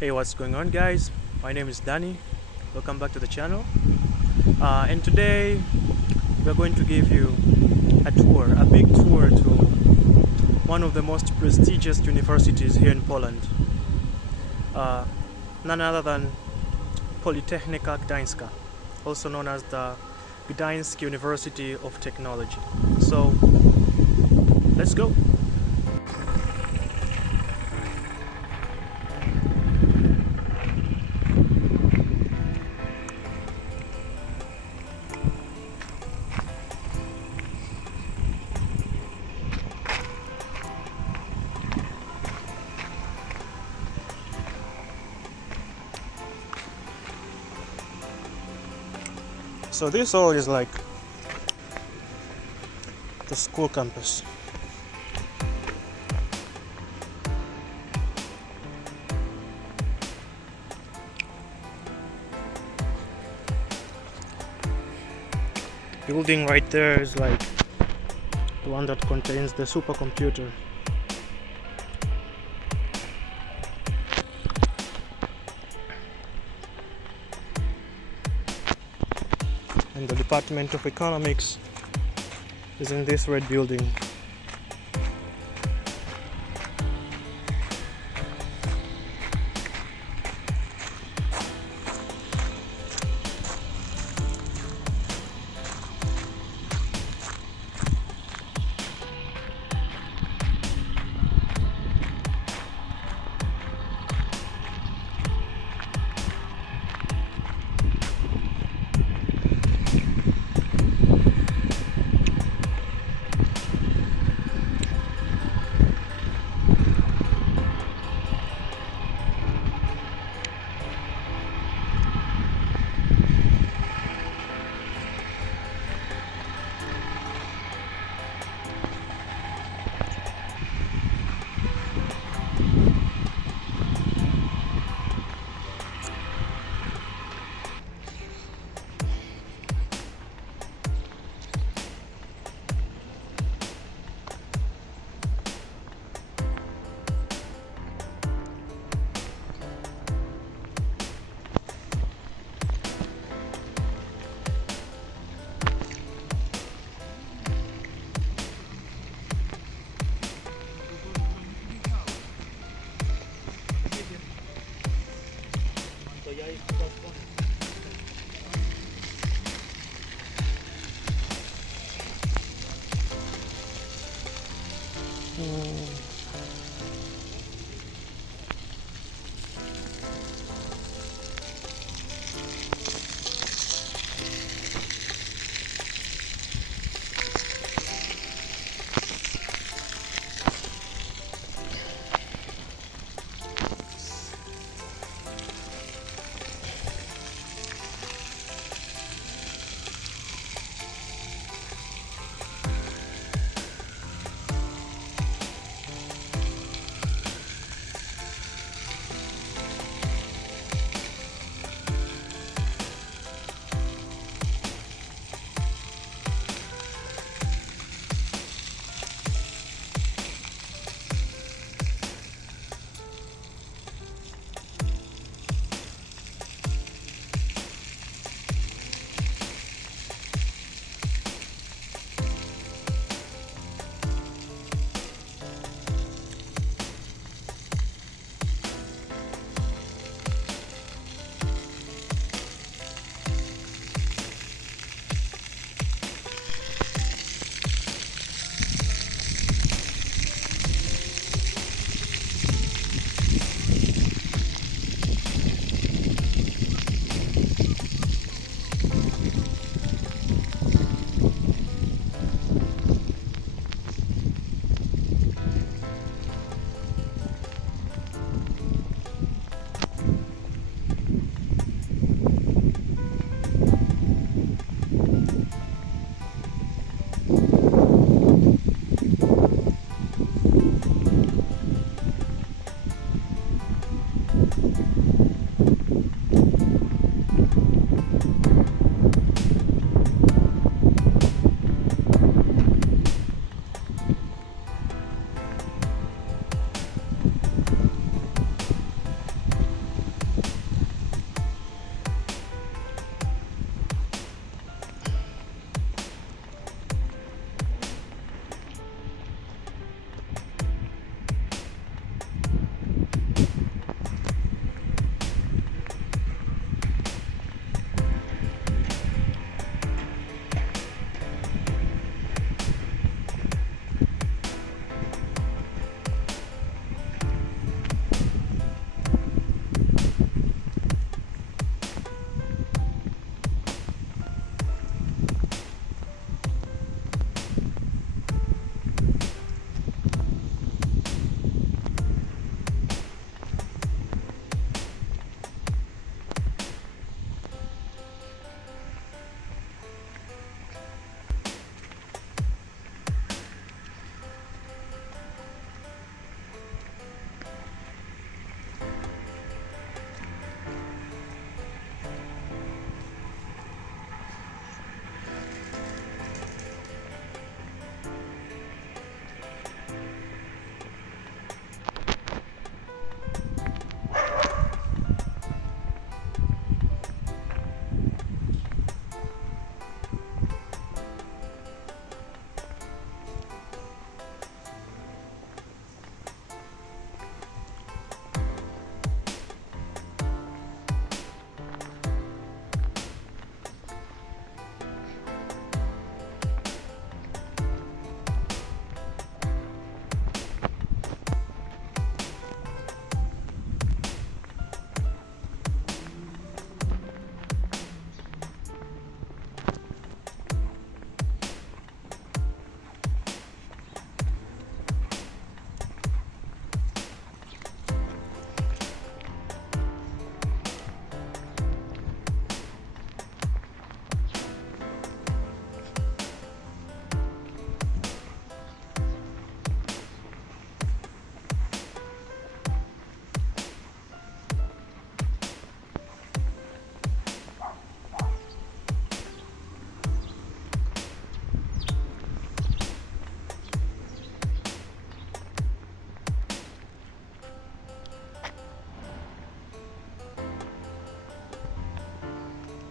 Hey, what's going on, guys? My name is Danny. Welcome back to the channel. And today we're going to give you a big tour to one of the most prestigious universities here in Poland. None other than Politechnika Gdańska, also known as the Gdańsk University of Technology. So, let's go. So this all is like the school campus. Building right there is like the one that contains the supercomputer. And the Department of Economics is in this red building.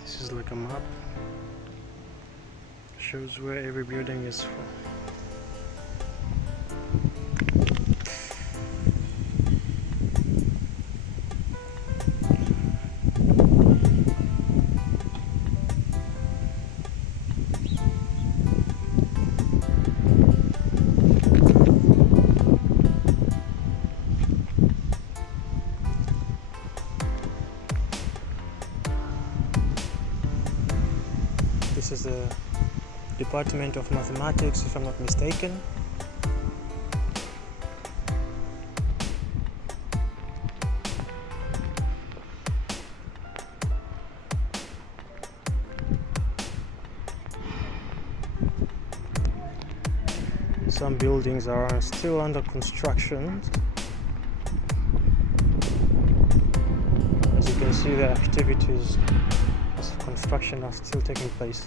This is like a map. Shows where every building is from. This is the Department of Mathematics, if I'm not mistaken. Some buildings are still under construction. As you can see, the activities of construction are still taking place.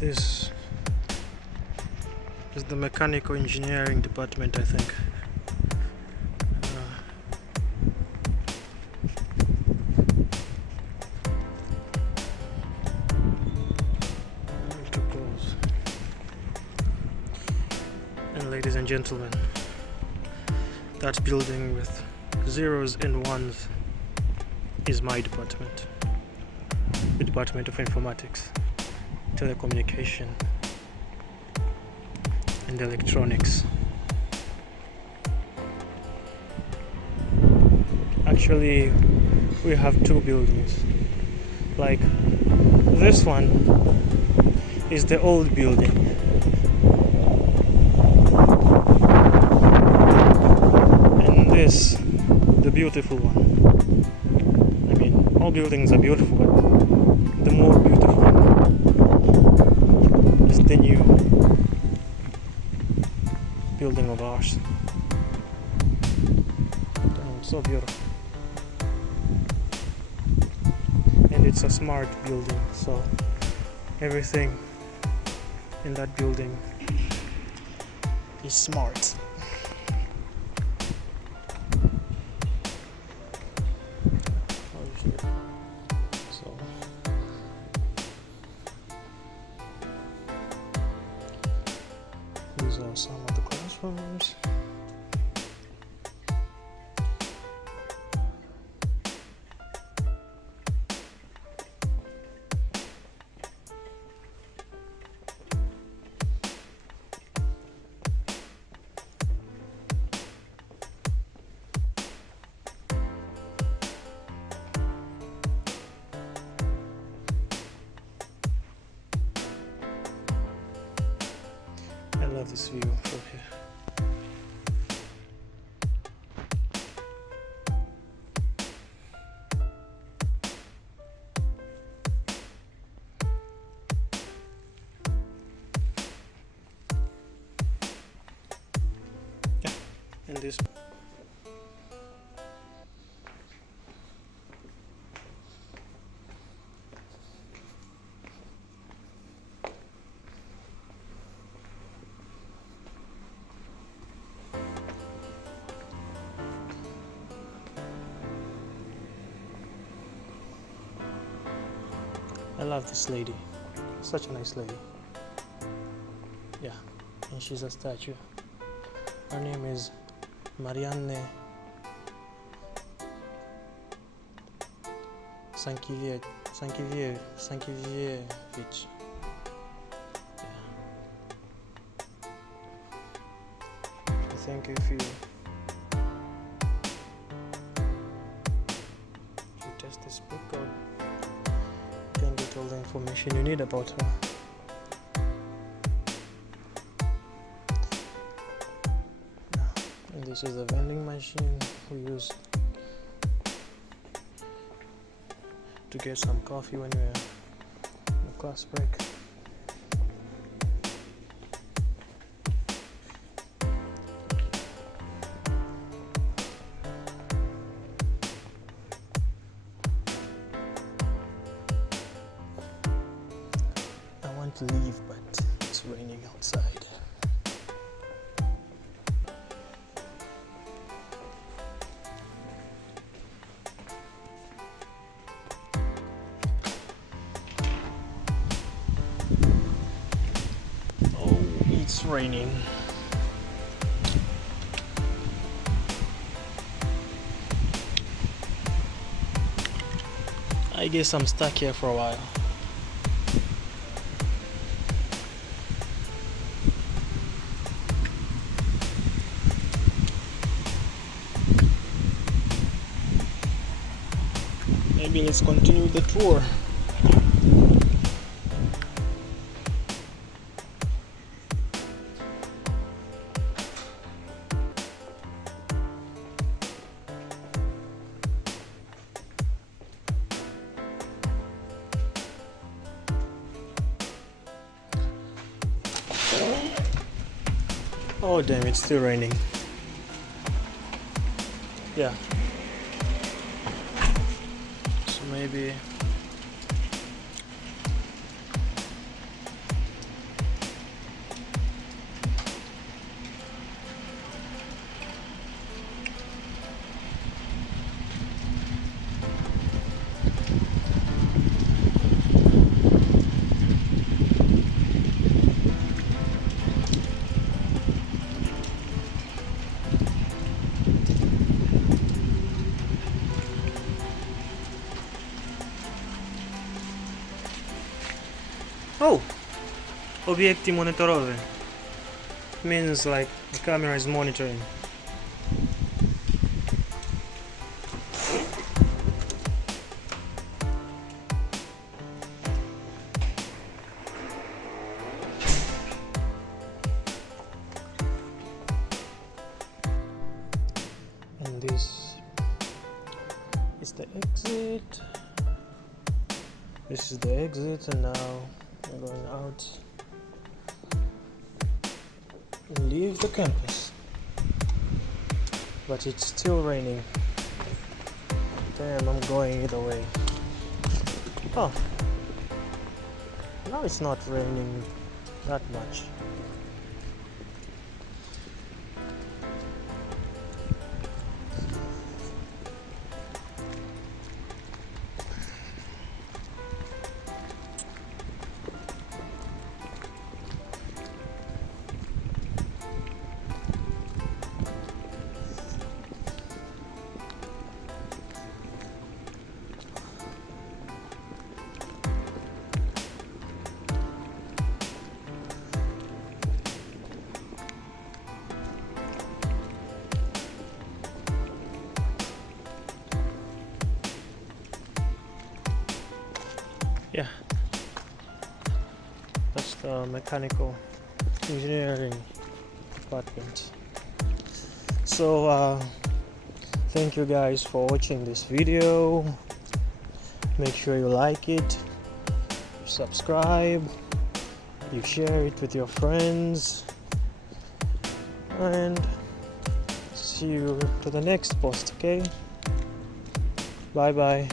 This is the mechanical engineering department, I think. And ladies and gentlemen, that building with zeros and ones is my department, the Department of Informatics, Telecommunication and Electronics. Actually, we have two buildings. Like, this one is the old building, and this the beautiful one. I mean, all buildings are beautiful, but the more beautiful is the new building of ours. So beautiful. And it's a smart building, so everything in that building is smart. So these are some of the classrooms. I love this view from here. Yeah, and this. I love this lady. Such a nice lady. Yeah, and she's a statue. Her name is Marianne Sankiewicz. I think if you test this book out, you can get all the information you need about her. And this is the vending machine we use to get some coffee when we're on a class break. I want to leave, but it's raining outside. It's raining. I guess I'm stuck here for a while. Maybe let's continue the tour. Oh damn, it's still raining. Yeah. So maybe obiekty monitorowe means like the camera is monitoring. And this is the exit. This is the exit, and now we're going out and leave the campus. But it's still raining. Damn, I'm going either way. Oh, now it's not raining that much. Yeah, that's the mechanical engineering department. So thank you guys for watching this video. Make sure you like it, you subscribe, you share it with your friends, and see you to the next post. Okay, bye bye.